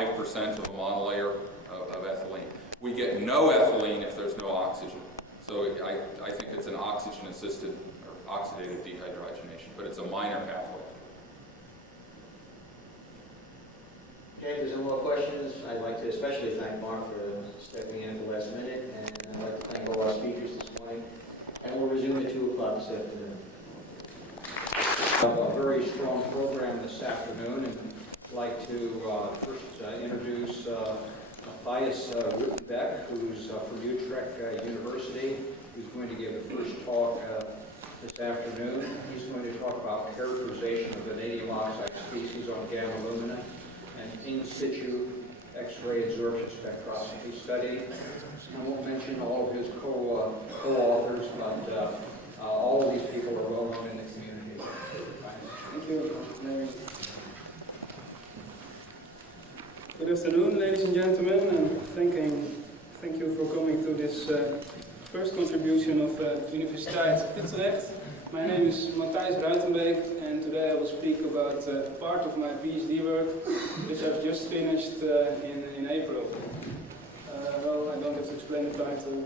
5% of a monolayer of ethylene. We get no ethylene if there's no oxygen. So I think it's an oxygen-assisted or oxidative dehydrogenation, but it's a minor pathway. Okay, if there's no more questions, I'd like to especially thank Mark for stepping in at the last minute, and I'd like to thank all our speakers this morning. And we'll resume at 2 o'clock this afternoon. A very strong program this afternoon, and I'd like to first introduce Ruitenbeek, who's from Utrecht University, who's going to give the first talk this afternoon. He's going to talk about characterization of vanadium oxide species on gamma alumina and in situ X-ray absorption spectroscopy study. I won't mention all of his co-authors, but all of these people are well known in the community. Thank you, Larry. Good afternoon, ladies and gentlemen, and thank you for coming to this first contribution of Universiteit Utrecht. My name is Ruitenbeek, and today I will speak about part of my PhD work, which I've just finished in April. Well, I don't have to explain the title,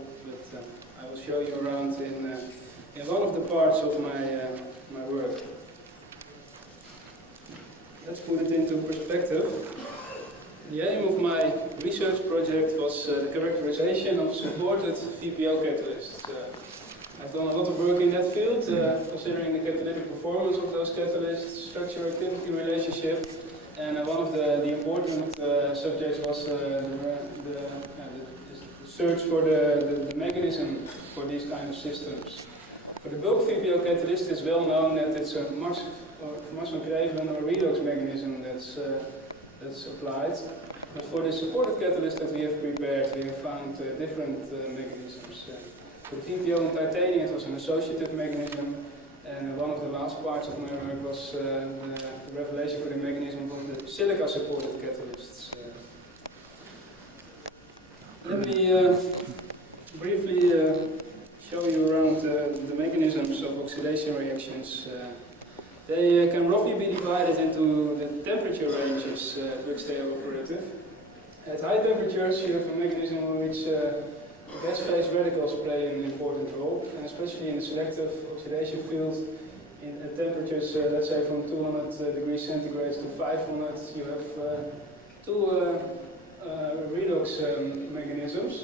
but I will show you around in one of the parts of my work. Let's put it into perspective. The aim of my research project was the characterization of supported VPO catalysts. I've done a lot of work in that field, considering the catalytic performance of those catalysts, structure-activity relationship, and one of the important subjects was the search for the mechanism for these kind of systems. For the bulk VPO catalyst, it's well known that it's a Mars van Crevelen or redox mechanism that's applied. But for the supported catalyst that we have prepared, we have found different mechanisms. For VPO and titanium, it was an associative mechanism, and one of the last parts of my work was the revelation for the mechanism of the silica-supported catalysts. Let me briefly show you around the mechanisms of oxidation reactions. They can roughly be divided into the temperature ranges at which they are operative. At high temperatures, you have a mechanism in which gas phase radicals play an important role, and especially in the selective oxidation field, at temperatures, let's say from 200 degrees centigrade to 500, you have two redox mechanisms.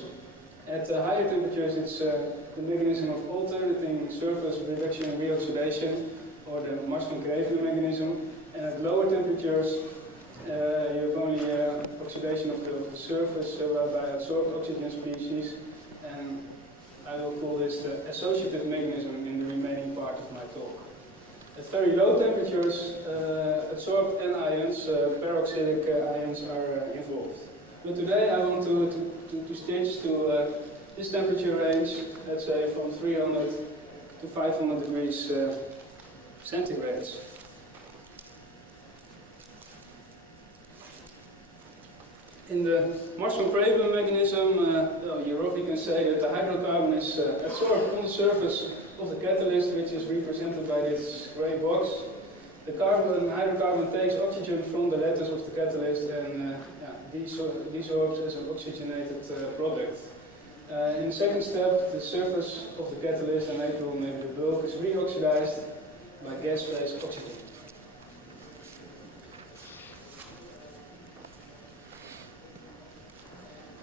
At higher temperatures, it's the mechanism of alternating surface reduction and reoxidation, or the Mars van Crevelen mechanism. And at lower temperatures, you have only oxidation of the surface by adsorbed oxygen species, and I will call this the associative mechanism in the remaining part of my talk. At very low temperatures, adsorbed anions, peroxidic ions are involved. But today I want to stitch to this temperature range, let's say from 300 to 500 degrees centigrade. In the Mars van Crevelen mechanism, you roughly can say that the hydrocarbon is adsorbed on the surface of the catalyst, which is represented by this gray box. The hydrocarbon takes oxygen from the lattice of the catalyst and desorbs as an oxygenated product. In the second step, the surface of the catalyst, and later on maybe the bulk, is reoxidized by gas phase oxygen.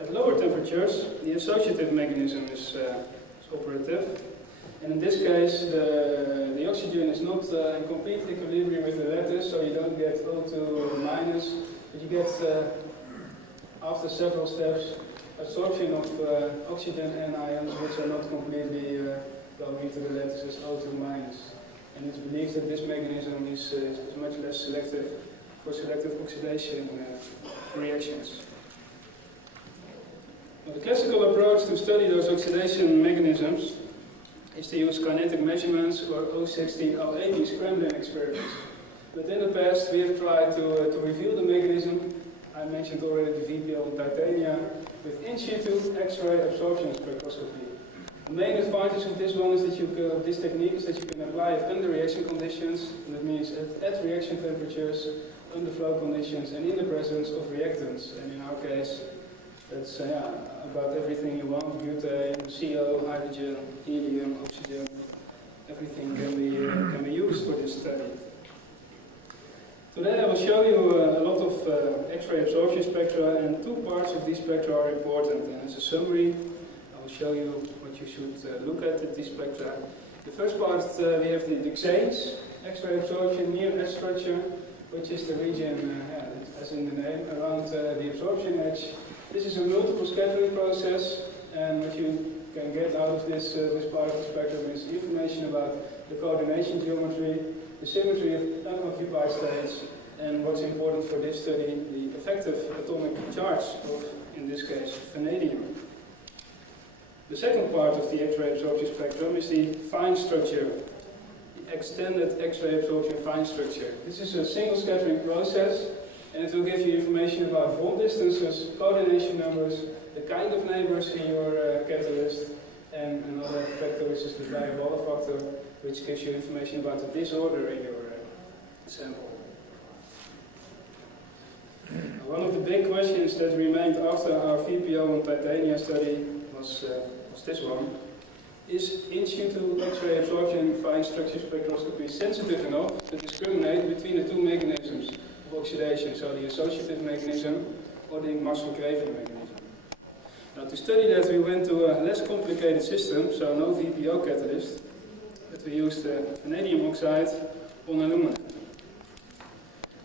At lower temperatures, the associative mechanism is operative, and in this case, the oxygen is not in complete equilibrium with the lattice, so you don't get O2 minus, but you get, after several steps, absorption of oxygen anions which are not completely going into the lattice as O2 minus. And it's believed that this mechanism is much less selective for selective oxidation reactions. Now, the classical approach to study those oxidation mechanisms is to use kinetic measurements or O60, O80 scrambling experiments. But in the past we have tried to reveal the mechanism. I mentioned already the VPO and titanium with in situ X-ray absorption spectroscopy. The main advantage of this one is that this technique is that you can apply it under reaction conditions. And that means at reaction temperatures under flow conditions and in the presence of reactants. And in our case, that's about everything you want: butane, CO, hydrogen, helium, oxygen. Everything can be used for this study. Today I will show you a lot of X-ray absorption spectra, and two parts of these spectra are important. And as a summary, I will show you what you should look at these spectra. The first part, we have the XANES, X-ray absorption near edge structure, which is the region, as in the name, around the absorption edge. This is a multiple scattering process, and what you can get out of this part of the spectrum is information about the coordination geometry, the symmetry of unoccupied states, and what's important for this study, the effective atomic charge of, in this case, vanadium. The second part of the X-ray absorption spectrum is the fine structure, the extended X-ray absorption fine structure. This is a single scattering process, and it will give you information about bond distances, coordination numbers, the kind of neighbors in your catalyst, and another factor which is the variable factor, which gives you information about the disorder in your sample. One of the big questions that remained after our VPO on titania study was this one. Is in situ X-ray absorption fine structure spectroscopy sensitive enough to discriminate between the two mechanisms of oxidation, so the associative mechanism or the Marshall-Graven mechanism? Now, to study that, we went to a less complicated system, so no VPO catalyst, but we used vanadium oxide on alumina.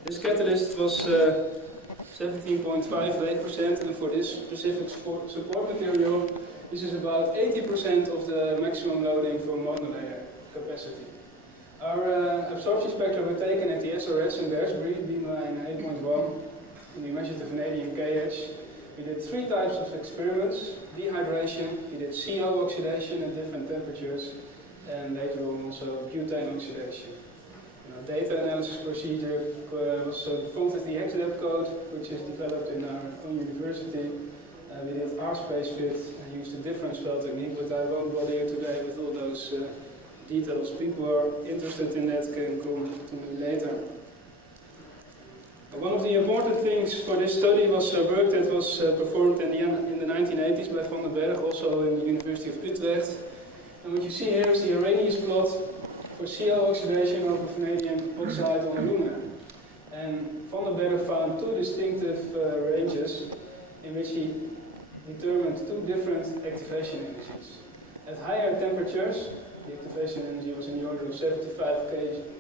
This catalyst was 17.58%, and for this specific support material, this is about 80% of the maximum loading for monolayer capacity. Our absorption spectra were taken at the SRS in Bearsbury, beamline 8.1, and we measured the vanadium KH. We did three types of experiments: dehydration, we did CO oxidation at different temperatures, and later on also butane oxidation. And our data analysis procedure was performed with the XANES code, which is developed in our own university. We did R-space fit and used the difference well technique, but I won't bother you today with all those details. People who are interested in that can come to me later. One of the important things for this study was work that was performed in the 1980s by Van den Berg, also in the University of Utrecht. And what you see here is the Arrhenius plot for CO oxidation over vanadium oxide on alumina. And Van den Berg found two distinctive ranges in which he determined two different activation energies. At higher temperatures, the activation energy was in the order of 75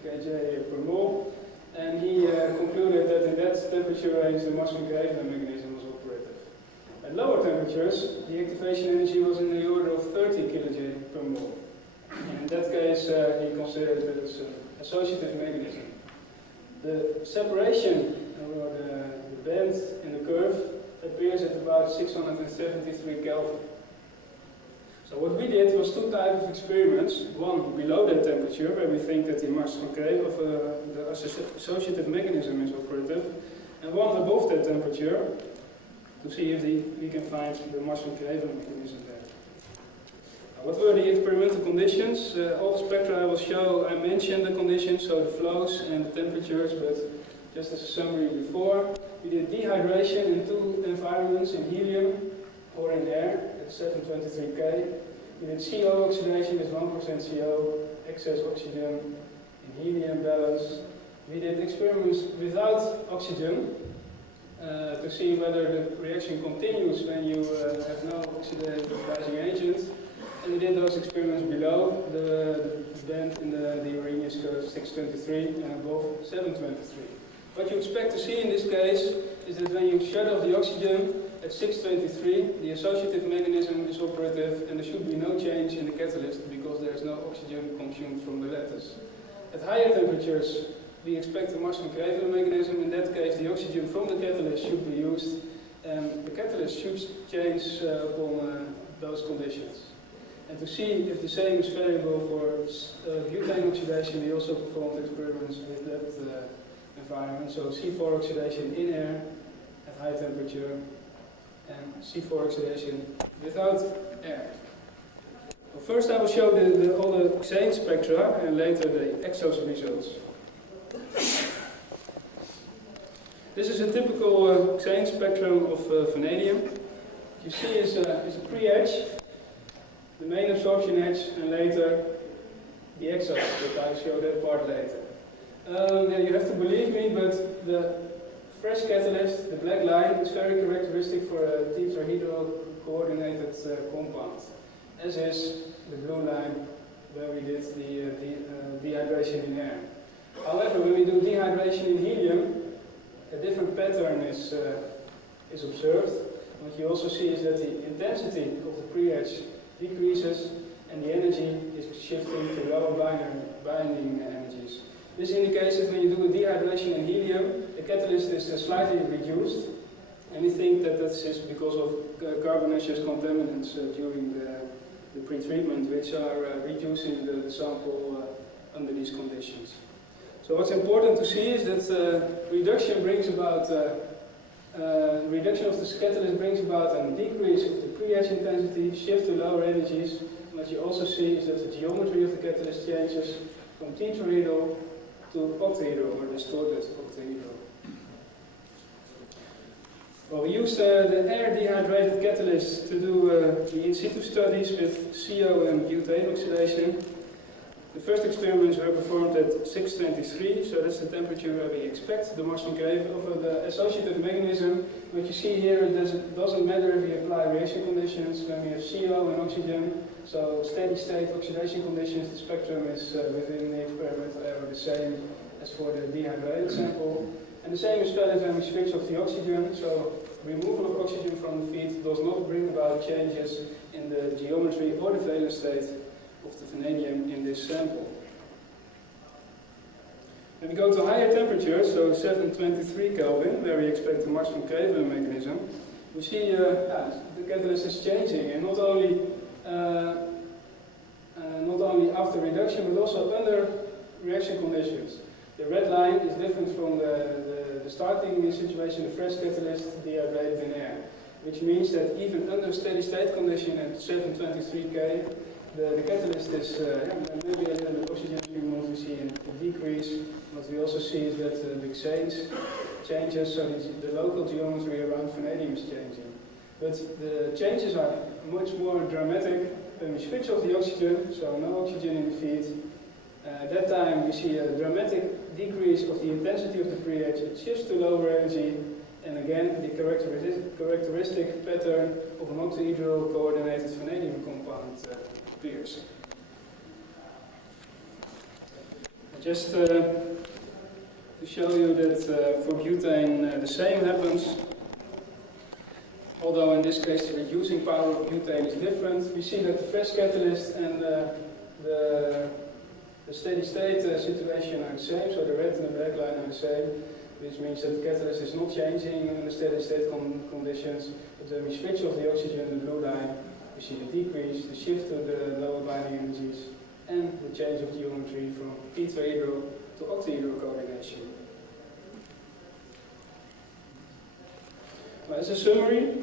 kJ per mole, and he concluded that in that temperature range the Marshall-Graven mechanism was operative. At lower temperatures, the activation energy was in the order of 30 kJ per mole. And in that case, he considered it as an associative mechanism. The separation, or the bend in the curve, appears at about 673 Kelvin. So what we did was two types of experiments. One below that temperature, where we think that the Marshall-Graven of the associative mechanism is operative, and one above that temperature to see if we can find the Marshall-Graven mechanism there. What were the experimental conditions? All the spectra I will show, I mentioned the conditions, so the flows and the temperatures, but just as a summary before, we did dehydration in two environments, in helium or in air at 723 K. We did CO oxidation with 1% CO, excess oxygen, in helium balance. We did experiments without oxygen to see whether the reaction continues when you have no oxidizing agent. And we did those experiments below the band in the Arrhenius curve 623 and above 723. What you expect to see in this case is that when you shut off the oxygen at 623, the associative mechanism is operative and there should be no change in the catalyst because there is no oxygen consumed from the lattice. At higher temperatures, we expect the Marshall-Graven mechanism. In that case, the oxygen from the catalyst should be used and the catalyst should change upon those conditions. And to see if the same is variable for butane oxidation, we also performed experiments with that environment. So C4 oxidation in air at high temperature and C4 oxidation without air. Well, first I will show all the XANES spectra and later the EXAFS results. This is a typical XANES spectrum of vanadium. You see is a pre-edge, the main absorption edge, and later the exhaust, but I'll show that part later. Now you have to believe me, but the fresh catalyst, the black line, is very characteristic for a tetrahedral-coordinated compound, as is the blue line where we did the dehydration in air. However, when we do dehydration in helium, a different pattern is observed. What you also see is that the intensity of the pre-edge decreases and the energy is shifting to lower binding energies. This indicates that when you do a dehydration in helium, the catalyst is slightly reduced, and we think that this is because of carbonaceous contaminants during the pre-treatment, which are reducing the sample under these conditions. So what's important to see is that reduction of the catalyst brings about a decrease of the pre-edge intensity, shift to lower energies. And what you also see is that the geometry of the catalyst changes from tetrahedral to octahedral, or distorted octahedral. Well, we used the air dehydrated catalyst to do the in situ studies with CO and butane oxidation. The first experiments were performed at 623, so that's the temperature where we expect the maximum grade of the associative mechanism. What you see here, it doesn't matter if we apply reaction conditions when we have CO and oxygen. So steady state oxidation conditions, the spectrum is within the experiment are the same as for the dehydrated sample. And the same is valid when we switch off the oxygen. So removal of oxygen from the feed does not bring about changes in the geometry or the valence state of the vanadium in this sample. When we go to higher temperatures, so 723 Kelvin, where we expect the maximum Cleveland mechanism, we see the catalyst is changing, and not only after reduction, but also under reaction conditions. The red line is different from the starting situation, the fresh catalyst dehydrated in air, which means that even under steady state condition at 723 K, the catalyst is maybe a little oxygen removed, we see a decrease. What we also see is that the XANES changes, so the local geometry around vanadium is changing. But the changes are much more dramatic when we switch off the oxygen, so no oxygen in the feed. At that time we see a dramatic decrease of the intensity of the pre-edge, it shifts to lower energy, and again the characteristic pattern of an octahedral coordinated vanadium compound appears. Just to show you that for butane the same happens, although in this case the reducing power of butane is different. We see that the fresh catalyst and the steady state situation are the same, so the red and the black line are the same, which means that the catalyst is not changing in the steady state conditions. But when we switch off the oxygen, the blue line, we see the decrease, the shift to the lower binding energies, and the change of geometry from tetrahedral to octahedral coordination. Well, as a summary,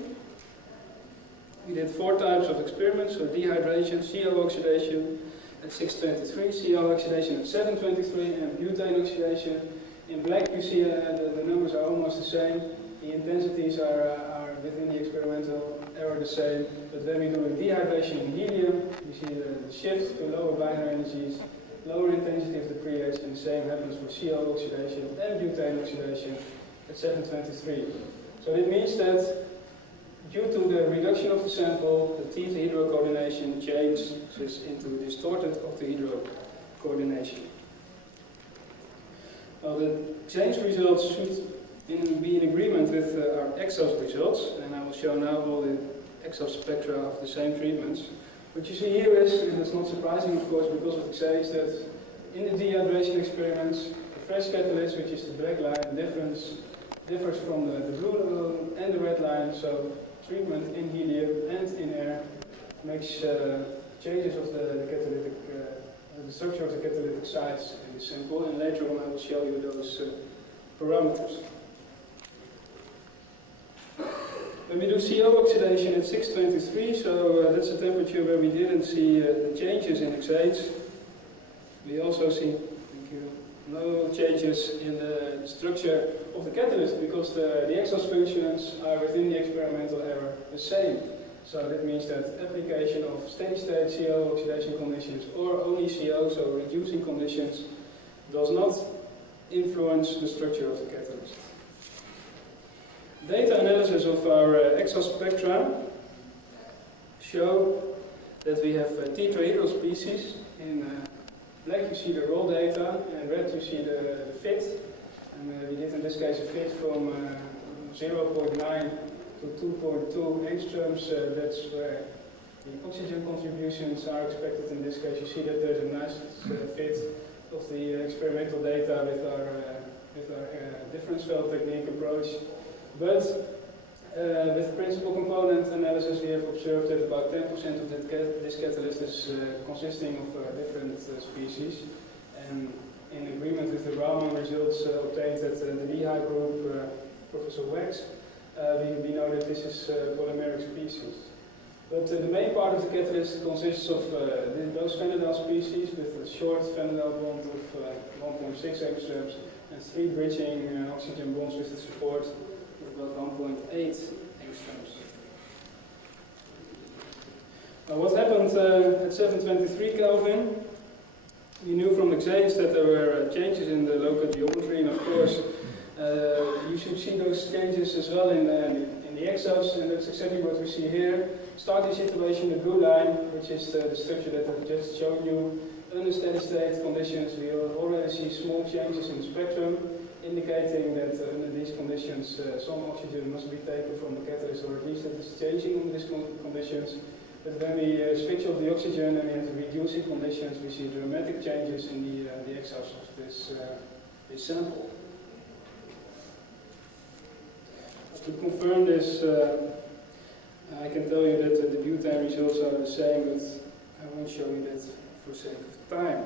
we did 4 types of experiments, so dehydration, CO oxidation at 623, CO oxidation at 723, and butane oxidation. In black you see the numbers are almost the same, the intensities are within the experimental error the same, but when we do a dehydration in helium, you see the shift to lower binary energies, lower intensity of the pre-edge, and the same happens for CO oxidation and butane oxidation at 723. So it means that due to the reduction of the sample, the tetrahedral coordination changes into distorted octahedral coordination. Well, the XANES results should be in agreement with our EXAFS results, and I will show now all the EXAFS spectra of the same treatments. What you see here is, and it's not surprising of course because of XANES, that in the dehydration experiments, the fresh catalyst, which is the black line, differs from the blue and the red line, so treatment in helium and in air makes changes of the catalytic, the structure of the catalytic sites in the sample, and later on I will show you those parameters. When we do CO oxidation at 623, so that's a temperature where we didn't see the changes in XANES. We also see, thank you, no changes in the structure of the catalyst, because the exhaust functions are within the experimental error the same. So that means that application of steady-state CO oxidation conditions or only CO, so reducing conditions, does not influence the structure of the catalyst. Data analysis of our exhaust spectra show that we have tetrahedral species. In black you see the raw data, and red you see the fit. And we did in this case a fit from 0.9 to 2.2 angstroms. That's where the oxygen contributions are expected. In this case you see that there's a nice fit of the experimental data with our difference field technique approach. But with principal component analysis, we have observed that about 10% of this catalyst is consisting of different species. And in agreement with the Raman results obtained at the Lehigh group, Professor Wax, we know that this is polymeric species. But the main part of the catalyst consists of those Vanadal species with a short Vanadal bond of 1.6 angstroms and 3 bridging oxygen bonds with the support of about 1.8 angstroms. What happened at 723 Kelvin? We knew from XANES that there were changes in the local geometry, and of course you should see those changes as well in the EXAFS, and that's exactly what we see here. Starting situation, the blue line, which is the structure that I've just shown you. Under steady state conditions, we already see small changes in the spectrum, indicating that under these conditions some oxygen must be taken from the catalyst, or at least it is changing under these conditions. But when we switch off the oxygen and into reducing conditions, we see dramatic changes in the EXAFS of this sample. To confirm this, I can tell you that the butane results are the same, but I won't show you that for sake of time.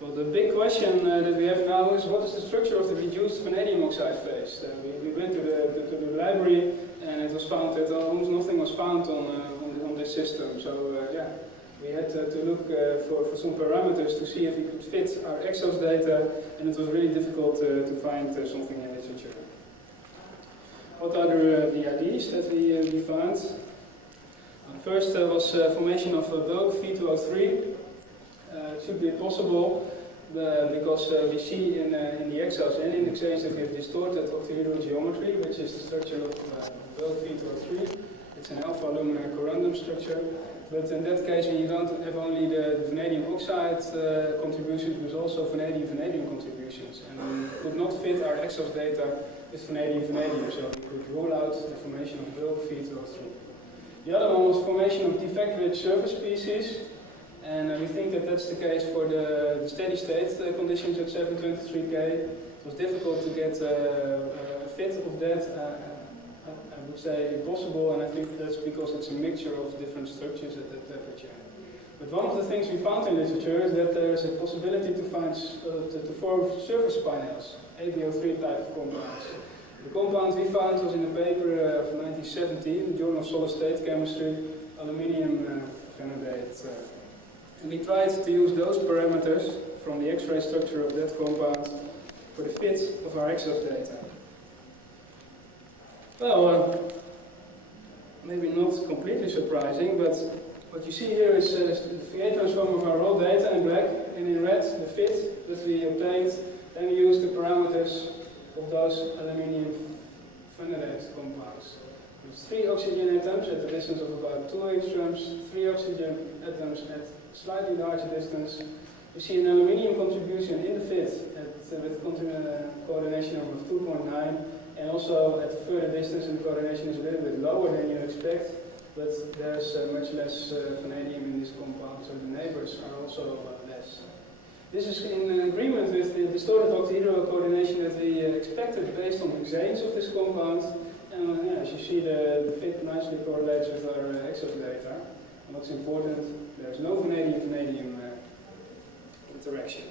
Well, the big question that we have now is, what is the structure of the reduced vanadium oxide phase? We went to the library, and it was found that almost nothing was found on this system. So yeah, we had to look for some parameters to see if we could fit our exhaust data, and it was really difficult to find something in literature. What are the IDs that we found? First was formation of bulk V2O3. It should be possible because we see in the EXAFS and in the XANES that we have distorted octahedral geometry, which is the structure of bulk V2O3. It's an alpha aluminum corundum structure. But in that case, you don't have only the vanadium oxide contributions, but also vanadium contributions. And we could not fit our EXAFS data with vanadium, so we could rule out the formation of bulk V2O3. The other one was formation of defect-rich surface species, and we think that that's the case for the steady-state conditions at 723K. It was difficult to get a fit of that. I would say impossible, and I think that's because it's a mixture of different structures at that temperature. But one of the things we found in literature is that there is a possibility to form surface spinels, ABO3 type of compounds. The compound we found was in a paper of 1970 in the Journal of Solid State Chemistry, aluminium vanadate. And we tried to use those parameters from the X-ray structure of that compound for the fit of our EXAFS data. Well, maybe not completely surprising, but what you see here is the Fourier transform of our raw data in black, and in red the fit that we obtained. Then we use the parameters of those aluminium vanadate compounds. With 3 oxygen atoms at a distance of about 2 angstroms, 3 oxygen atoms at slightly larger distance. You see an aluminium contribution in the fit with coordination number of 2.9, and also at a further distance, and the coordination is a little bit lower than you expect, but there's much less vanadium in this compound, so the neighbors are also less. This is in agreement with the distorted octahedral coordination that we expected based on the XANES of this compound, and as you see, the fit nicely correlates with our EXAFS data. And what's important, there's no vanadium-vanadium interaction.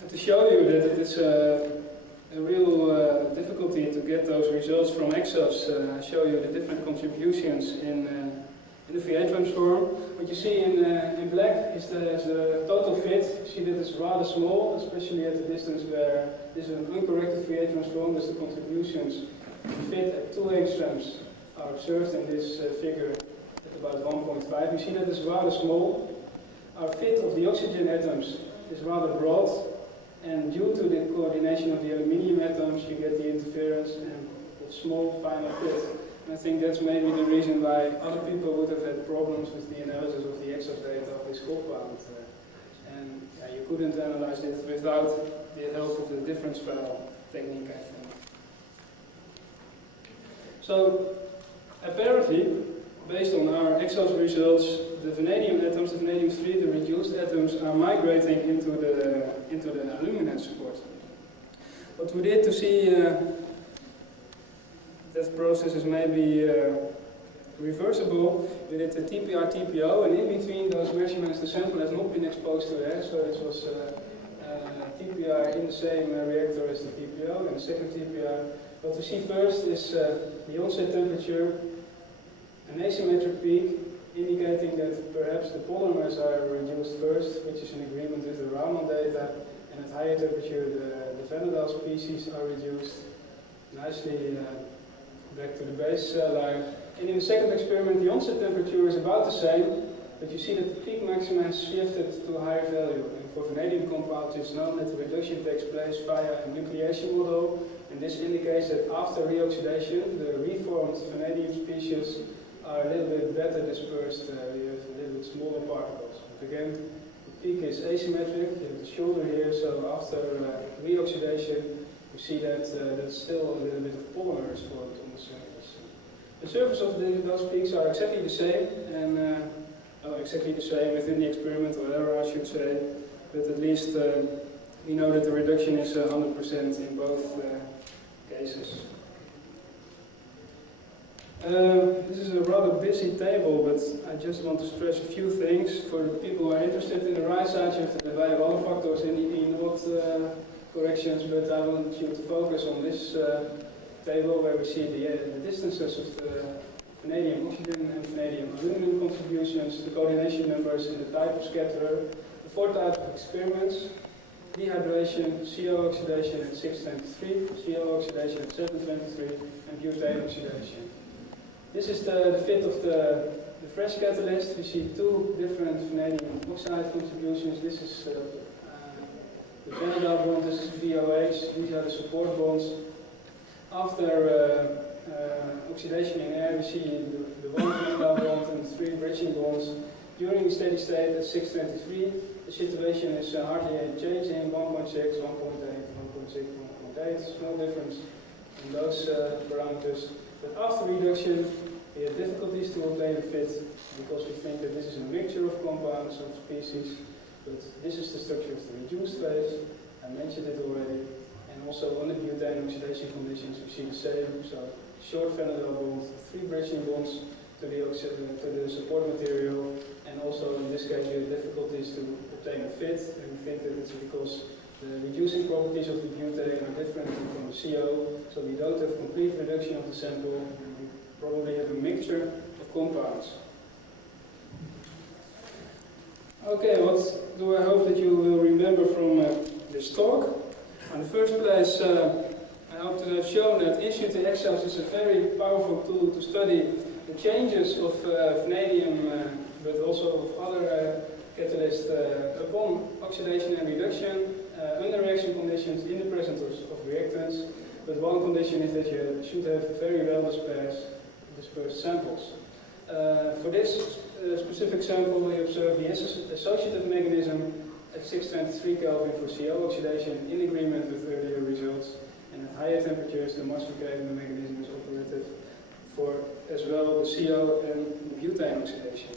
And to show you that it is a real difficulty to get those results from EXAFS, I show you the different contributions in in the Fourier transform. What you see in black is the total fit. You see that it's rather small, especially at the distance where this is an uncorrected Fourier transform, as the contributions to fit at 2 angstroms are observed in this figure at about 1.5. You see that it's rather small. Our fit of the oxygen atoms is rather broad, and due to the coordination of the aluminium atoms, you get the interference and the small final fit. And I think that's maybe the reason why other people would have had problems with the analysis of the EXAFS data of this compound. And you couldn't analyze it without the help of the difference file technique, I think. So, apparently, based on our EXAFS results, the vanadium atoms, the vanadium-3, the reduced atoms, are migrating into the alumina support. What we did to see that process is maybe reversible, we did the TPR-TPO, and in between those measurements the sample has not been exposed to air, so it was TPR in the same reactor as the TPO, and the second TPR. What we see first is the onset temperature, an asymmetric peak, indicating that perhaps the polymers are reduced first, which is in agreement with the Raman data, and at higher temperature the Van der Waals species are reduced nicely back to the base line. And in the second experiment, the onset temperature is about the same, but you see that the peak maximum has shifted to a higher value. And for vanadium compounds, it's known that the reduction takes place via a nucleation model, and this indicates that after reoxidation, the reformed vanadium species are a little bit better dispersed. We have a little bit smaller particles. But again, the peak is asymmetric. You have the shoulder here, so after reoxidation, you see that there's still a little bit of polymers formed on the surface. The surface of those peaks are exactly the same, and exactly the same within the experimental error, I should say. But at least we know that the reduction is 100% in both cases. This is a rather busy table, but I just want to stress a few things. For the people who are interested, in the right side you have the divide other factors in the input corrections, but I want you to focus on this table where we see the distances of the vanadium oxygen and vanadium aluminum contributions, the coordination numbers and the type of scatterer, the 4 types of experiments, dehydration, CO oxidation at 623, CO oxidation at 723, and butane oxidation. This is the fit of the fresh catalyst. We see 2 different vanadium oxide contributions. This is the Van der Waals bond, this is VOH, these are the support bonds. After oxidation in air, we see the 1 Van der Waals bond and 3 bridging bonds. During the steady state at 623, the situation is hardly changing, 1.6, 1.8, 1.6, 1.8, small difference in those parameters. But after reduction, we have difficulties to obtain a fit because we think that this is a mixture of compounds of species. But this is the structure of the reduced phase. I mentioned it already. And also on the butane oxidation conditions, we see the same. So short Van der Waals bond, 3 bridging bonds to the support material. And also in this case, we have difficulties to obtain a fit. And we think that it's because the reducing properties of the butane are different from the CO, so we don't have complete reduction of the sample, and we probably have a mixture of compounds. Okay, what do I hope that you will remember from this talk? In the first place, I hope to have shown that in situ EXAFS is a very powerful tool to study the changes of vanadium, but also of other catalysts upon oxidation and reduction, under reaction conditions in the presence of reactants. But one condition is that you should have very well dispersed samples. For this specific sample, we observe the associative mechanism at 623 Kelvin for CO oxidation in agreement with earlier results, and at higher temperatures the Maslow-Caven mechanism is operative for as well the CO and the butane oxidation.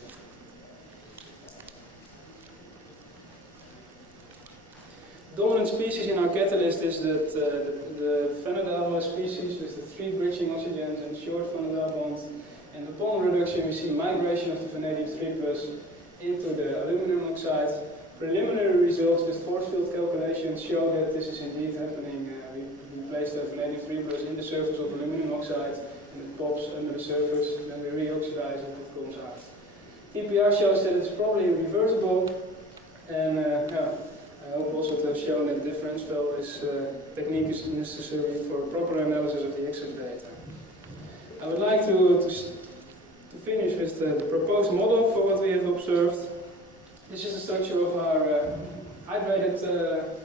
Dominant species in our catalyst is that the Van der Waals species with the 3 bridging oxygens and short Van der Waals bonds. And upon reduction, we see migration of the vanadium 3+ into the aluminum oxide. Preliminary results with force field calculations show that this is indeed happening. We place the vanadium 3+ in the surface of aluminum oxide, and it pops under the surface. Then we reoxidize it, it comes out. TPR shows that it's probably reversible, and I hope also to have shown that difference flow technique is necessary for proper analysis of the EXAFS data. I would like to finish with the proposed model for what we have observed. This is the structure of our hydrated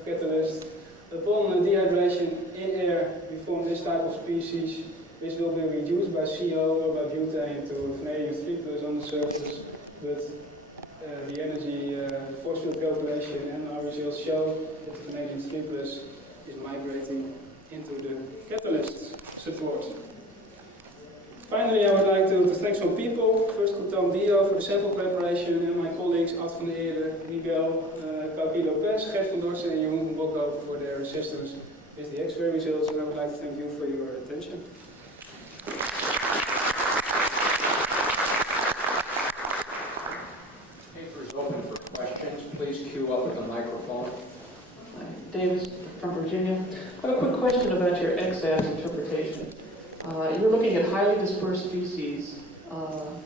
catalyst. Upon dehydration in air, we form this type of species, which will be reduced by CO or by butane to vanadium 3+ on the surface. But the energy force field calculation and our results show that the vanadium 3+ is migrating into the catalyst support. Finally, I would like to thank some people. First, Tom Dio for the sample preparation, and my colleagues Ad van der Eerde, Miguel, Paupi Lopez, Gert van Dorsen, and Jeroen van Bokhoven for their assistance with the X-ray results, and I would like to thank you for your attention. Paper is open for questions. Please queue up at the microphone. Hi, Davis from Virginia. I have a quick question about your XANES interpretation. You're looking at highly dispersed species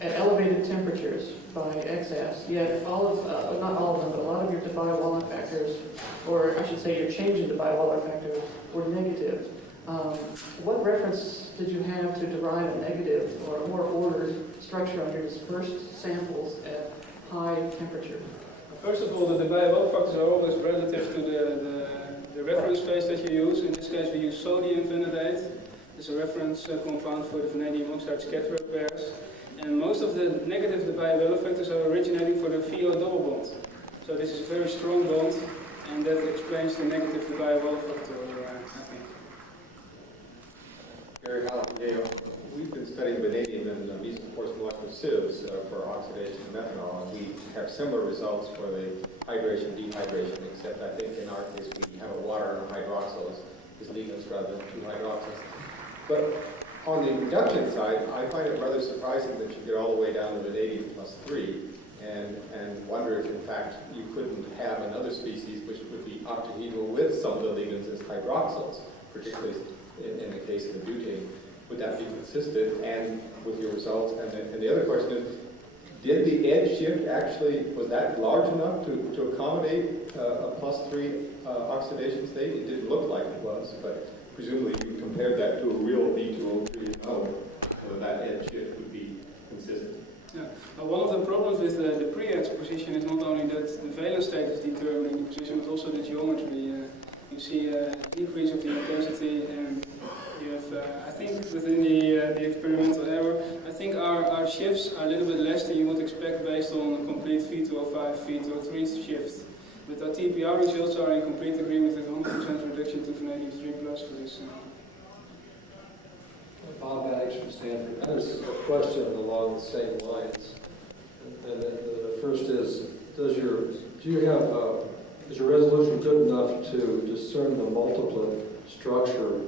at elevated temperatures by XANES, yet all of, not all of them, but a lot of your Debye-Wallach factors, or I should say your change in Debye-Wallach factor, were negative. What reference did you have to derive a negative or a more ordered structure on your dispersed samples at high temperature? First of all, the Debye-Wallach factors are always relative to the reference phase that you use. In this case, we use sodium vanadate. It's a reference compound for the vanadium oxide scatter pairs. And most of the negative Debye-Wallach factors are originating for the VO double bond. So this is a very strong bond, and that explains the negative Debye-Wallach factor, I think. Gary Howell from Yale. We've been studying vanadium in mesoporous molecular sieves for oxidation of methanol, and we have similar results for the hydration, dehydration, except I think in our case we have a water and a hydroxyl as ligands rather than two hydroxyls. But on the reduction side, I find it rather surprising that you get all the way down to vanadium +3 and wonder if in fact you couldn't have another species which would be octahedral with some of the ligands as hydroxyls, particularly in the case of the butane. Would that be consistent and with your results? And the other question is, did the edge shift actually, was that large enough to accommodate a +3 oxidation state? It didn't look like it was, but presumably you compared that to a real B2O3 node, whether that edge shift would be consistent. Yeah. One of the problems with the pre-edge position is not only that the valence state is determining the position, but also the geometry. You see a decrease of the intensity, and you have, I think within the experimental error, I think our shifts are a little bit less than you would expect based on a complete V205, V203 shift. But our TPR results are in complete agreement with 100% reduction to vanadium 3+ for this. Bob Bags from Stanford. There's a question along the same lines. And the first is, is your resolution good enough to discern the multiplet structure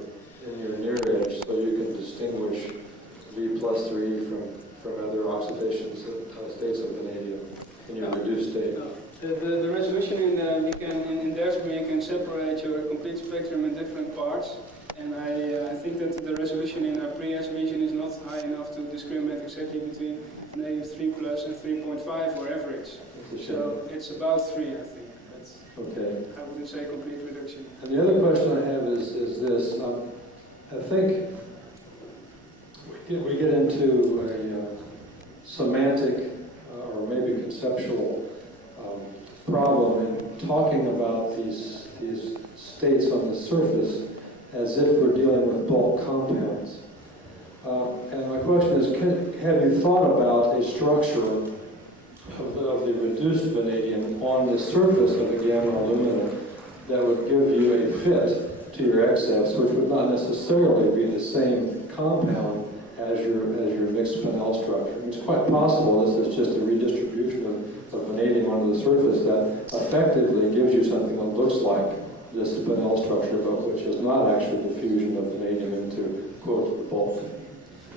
in your near edge so you can distinguish V+3 from other oxidation states of vanadium in your reduced state? The resolution in Dersby, you can separate your complete spectrum in different parts, and I think that the resolution in our pre-edge region is not high enough to discriminate exactly between vanadium 3+ and 3.5 or average. So it's about 3, I think. That's, okay. I wouldn't say complete reduction. And the other question I have is this. I think we get into a semantic or maybe conceptual problem in talking about these states on the surface as if we're dealing with bulk compounds. And my question is, have you thought about a structure of the reduced vanadium on the surface of the gamma alumina that would give you a fit to your XAFS, which would not necessarily be the same compound as your mixed Pinel structure? It's quite possible this is just a redistribution of vanadium onto the surface that effectively gives you something that looks like this Pinel structure, but which is not actually diffusion of vanadium into, quote, the bulk.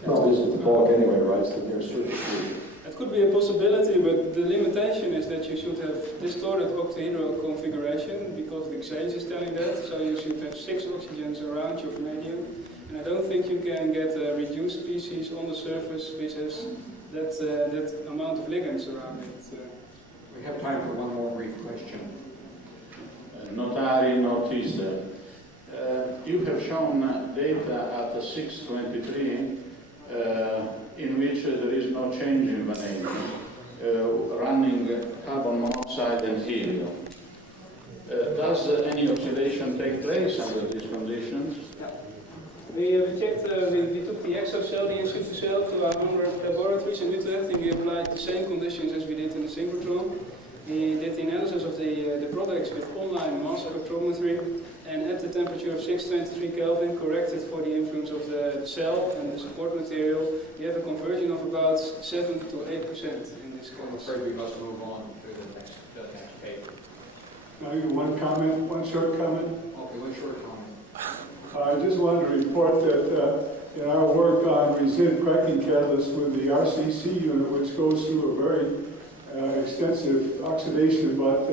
Probably isn't the bulk anyway, right? It's the near surface region. It could be a possibility, but the limitation is that you should have distorted octahedral configuration, because the XANES is telling that, so you should have 6 oxygens around your vanadium. And I don't think you can get a reduced species on the surface which has that amount of ligands around it. We have time for one more brief question. Notari Notiste. You have shown data at 623 in which there is no change in vanadium, running carbon monoxide and helium. Does any oxidation take place under these conditions? We checked, we took the EXAFS cell, the in-situ cell, to our own laboratories in Utrecht, and we applied the same conditions as we did in the synchrotron. We did the analysis of the products with online mass spectrometry, and at the temperature of 623 Kelvin, corrected for the influence of the cell and the support material, we have a conversion of about 7 to 8% in this I'm case. afraid we must move on to the next paper. Now, one comment, one short comment. Okay, one short comment. I just wanted to report that in our work on resin cracking catalyst with the RCC unit, which goes through a very extensive oxidation, but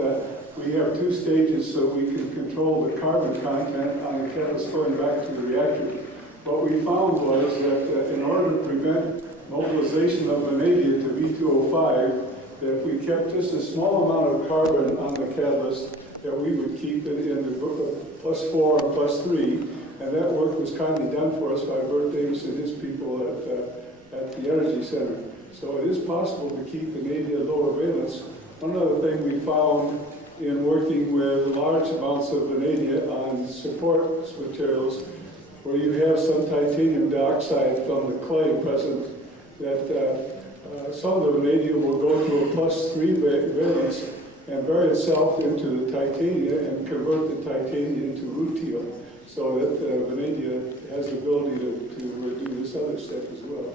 we have 2 stages so we can control the carbon content on the catalyst going back to the reactor. What we found was that in order to prevent mobilization of vanadium to V2O5, that if we kept just a small amount of carbon on the catalyst, that we would keep it in the +4 and +3, and that work was kindly done for us by Bert Davis and his people at the Energy Center. So it is possible to keep vanadium at lower valence. One other thing we found in working with large amounts of vanadium on support materials, where you have some titanium dioxide from the clay present, that some of the vanadium will go to a +3 valence and bury itself into the titanium and convert the titanium into rutile, so that vanadium has the ability to do this other step as well.